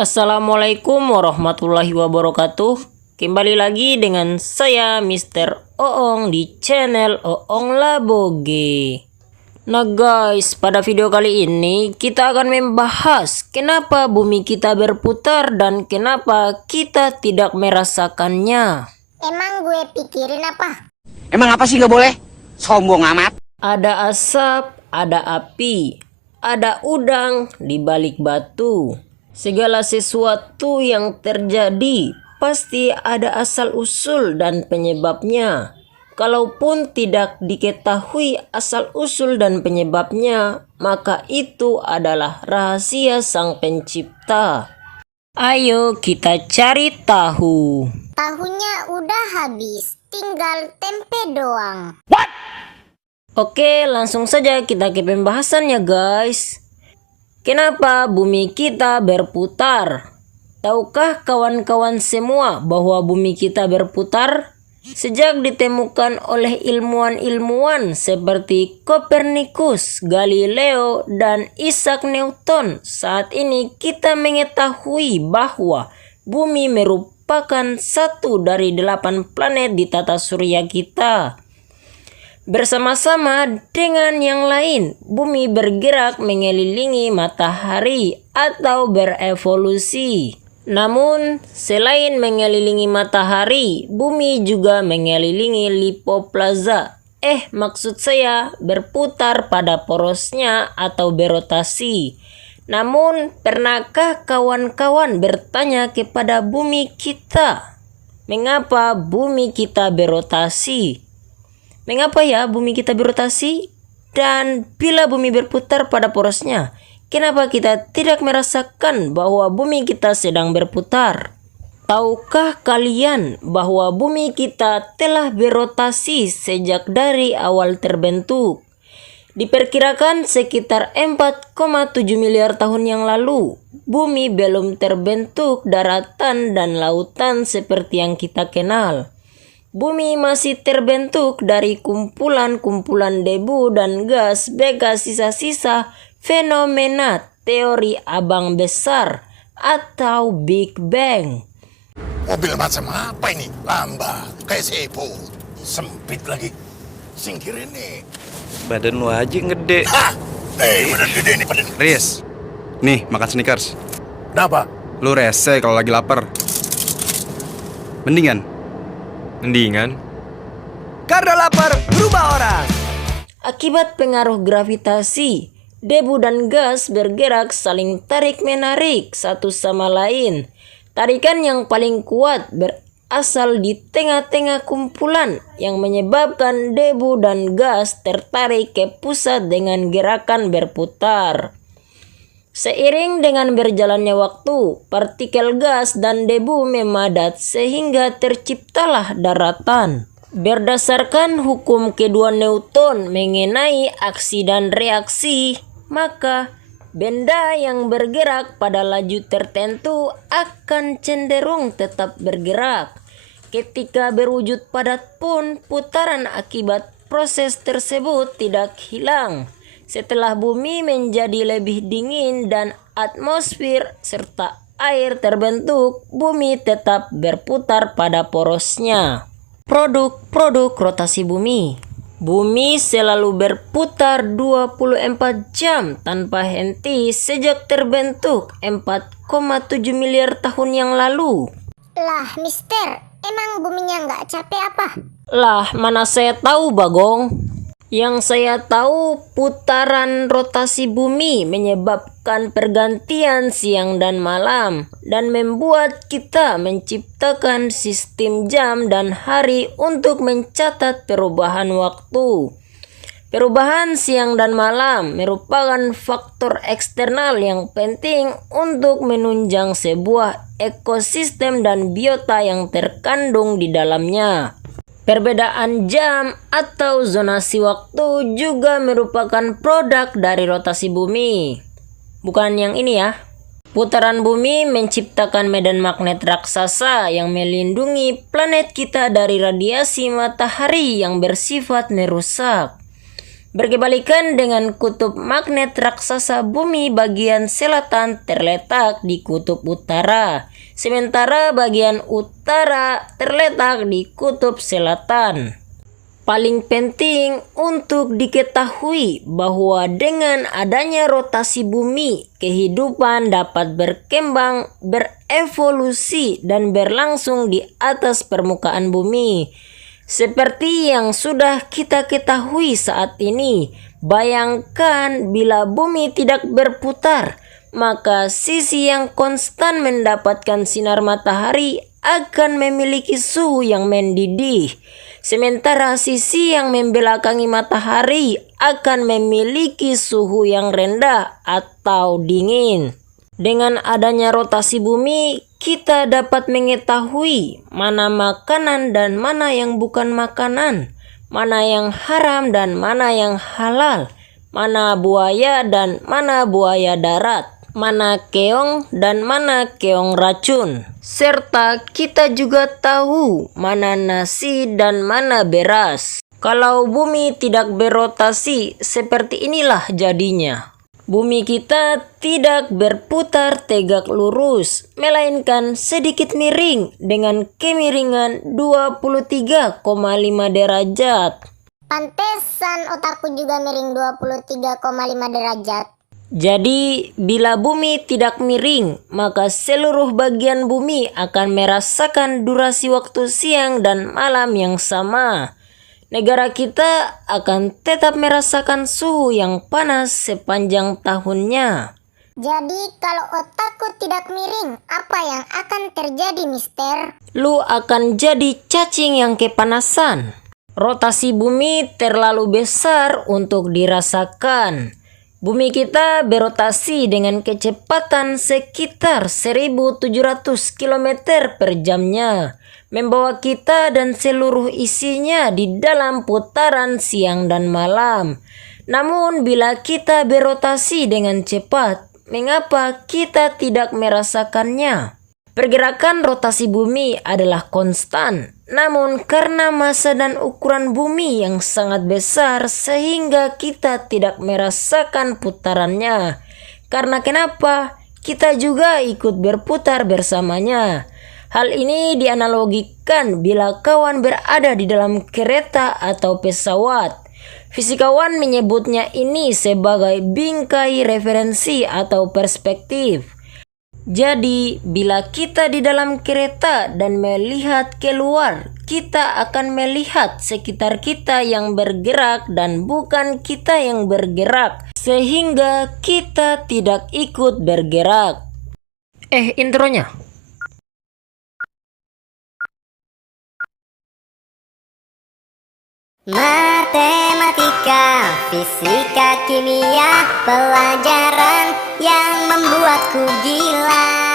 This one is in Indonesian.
Assalamualaikum warahmatullahi wabarakatuh. Kembali lagi dengan saya Mr. Oong di channel Oong Laboge. Nah guys, pada video kali ini kita akan membahas kenapa bumi kita berputar dan kenapa kita tidak merasakannya. Emang gue pikirin apa? Emang apa sih gak boleh? Sombong amat. Ada asap, ada api, ada udang di balik batu. Segala sesuatu yang terjadi pasti ada asal-usul dan penyebabnya. Kalaupun tidak diketahui asal-usul dan penyebabnya, maka itu adalah rahasia Sang Pencipta. Ayo kita cari tahu. Tahunya udah habis, tinggal tempe doang. Oke, langsung saja kita ke pembahasannya guys. Kenapa bumi kita berputar? Tahukah kawan-kawan semua bahwa bumi kita berputar? Sejak ditemukan oleh ilmuwan-ilmuwan seperti Kopernikus, Galileo, dan Isaac Newton, saat ini kita mengetahui bahwa bumi merupakan satu dari 8 planet di tata surya kita. Bersama-sama dengan yang lain, bumi bergerak mengelilingi matahari atau berevolusi. Namun, selain mengelilingi matahari, bumi juga mengelilingi lipoplaza. Maksud saya berputar pada porosnya atau berotasi. Namun, pernahkah kawan-kawan bertanya kepada bumi kita, mengapa bumi kita berotasi? Mengapa ya bumi kita berotasi? Dan bila bumi berputar pada porosnya, kenapa kita tidak merasakan bahwa bumi kita sedang berputar? Tahukah kalian bahwa bumi kita telah berotasi sejak dari awal terbentuk? Diperkirakan sekitar 4,7 miliar tahun yang lalu, bumi belum terbentuk daratan dan lautan seperti yang kita kenal. Bumi masih terbentuk dari kumpulan-kumpulan debu dan gas bekas sisa-sisa fenomena teori abang besar atau Big Bang. Mobil macam apa ini? Lambat, kayak sepo. Sempit lagi. Singkirin nih. Badan lu aja yang gede. Badan gede nih badan. Riz, nih makan Snickers. Kenapa? Lu rese kalau lagi lapar. Mendingan? Karena lapar berubah orang. Akibat pengaruh gravitasi, debu dan gas bergerak saling tarik-menarik satu sama lain. Tarikan yang paling kuat berasal di tengah-tengah kumpulan yang menyebabkan debu dan gas tertarik ke pusat dengan gerakan berputar. Seiring dengan berjalannya waktu, partikel gas dan debu memadat sehingga terciptalah daratan. Berdasarkan hukum kedua Newton mengenai aksi dan reaksi, maka benda yang bergerak pada laju tertentu akan cenderung tetap bergerak. Ketika berwujud padat pun, putaran akibat proses tersebut tidak hilang. Setelah bumi menjadi lebih dingin dan atmosfer serta air terbentuk, bumi tetap berputar pada porosnya. Produk-produk rotasi bumi. Bumi selalu berputar 24 jam tanpa henti sejak terbentuk 4,7 miliar tahun yang lalu. Lah, Mister, emang buminya nggak capek apa? Lah, mana saya tahu, Bagong. Yang saya tahu, putaran rotasi bumi menyebabkan pergantian siang dan malam dan membuat kita menciptakan sistem jam dan hari untuk mencatat perubahan waktu. Perubahan siang dan malam merupakan faktor eksternal yang penting untuk menunjang sebuah ekosistem dan biota yang terkandung di dalamnya. Perbedaan jam atau zonasi waktu juga merupakan produk dari rotasi bumi. Bukan yang ini ya. Putaran bumi menciptakan medan magnet raksasa yang melindungi planet kita dari radiasi matahari yang bersifat merusak. Berkebalikan dengan kutub magnet raksasa bumi bagian selatan terletak di kutub utara, sementara bagian utara terletak di kutub selatan. Paling penting untuk diketahui bahwa dengan adanya rotasi bumi, kehidupan dapat berkembang, berevolusi, dan berlangsung di atas permukaan bumi. Seperti yang sudah kita ketahui saat ini, bayangkan bila bumi tidak berputar, maka sisi yang konstan mendapatkan sinar matahari akan memiliki suhu yang mendidih. Sementara sisi yang membelakangi matahari akan memiliki suhu yang rendah atau dingin. Dengan adanya rotasi bumi, kita dapat mengetahui mana makanan dan mana yang bukan makanan, mana yang haram dan mana yang halal, mana buaya dan mana buaya darat, mana keong dan mana keong racun. Serta kita juga tahu mana nasi dan mana beras. Kalau bumi tidak berotasi, seperti inilah jadinya. Bumi kita tidak berputar tegak lurus, melainkan sedikit miring dengan kemiringan 23,5 derajat. Pantesan otakku juga miring 23,5 derajat. Jadi, bila bumi tidak miring, maka seluruh bagian bumi akan merasakan durasi waktu siang dan malam yang sama. Negara kita akan tetap merasakan suhu yang panas sepanjang tahunnya. Jadi kalau otakku tidak miring, apa yang akan terjadi, Mister? Lu akan jadi cacing yang kepanasan. Rotasi bumi terlalu besar untuk dirasakan. Bumi kita berotasi dengan kecepatan sekitar 1.700 km per jamnya, membawa kita dan seluruh isinya di dalam putaran siang dan malam. Namun bila kita berotasi dengan cepat, mengapa kita tidak merasakannya? Pergerakan rotasi bumi adalah konstan, namun karena massa dan ukuran bumi yang sangat besar sehingga kita tidak merasakan putarannya. Karena kenapa? Kita juga ikut berputar bersamanya. Hal ini dianalogikan bila kawan berada di dalam kereta atau pesawat. Fisikawan menyebutnya ini sebagai bingkai referensi atau perspektif. Jadi, bila kita di dalam kereta dan melihat keluar, kita akan melihat sekitar kita yang bergerak dan bukan kita yang bergerak, sehingga kita tidak ikut bergerak. Intronya. Matematika, fisika, kimia, pelajaran yang membuatku gila.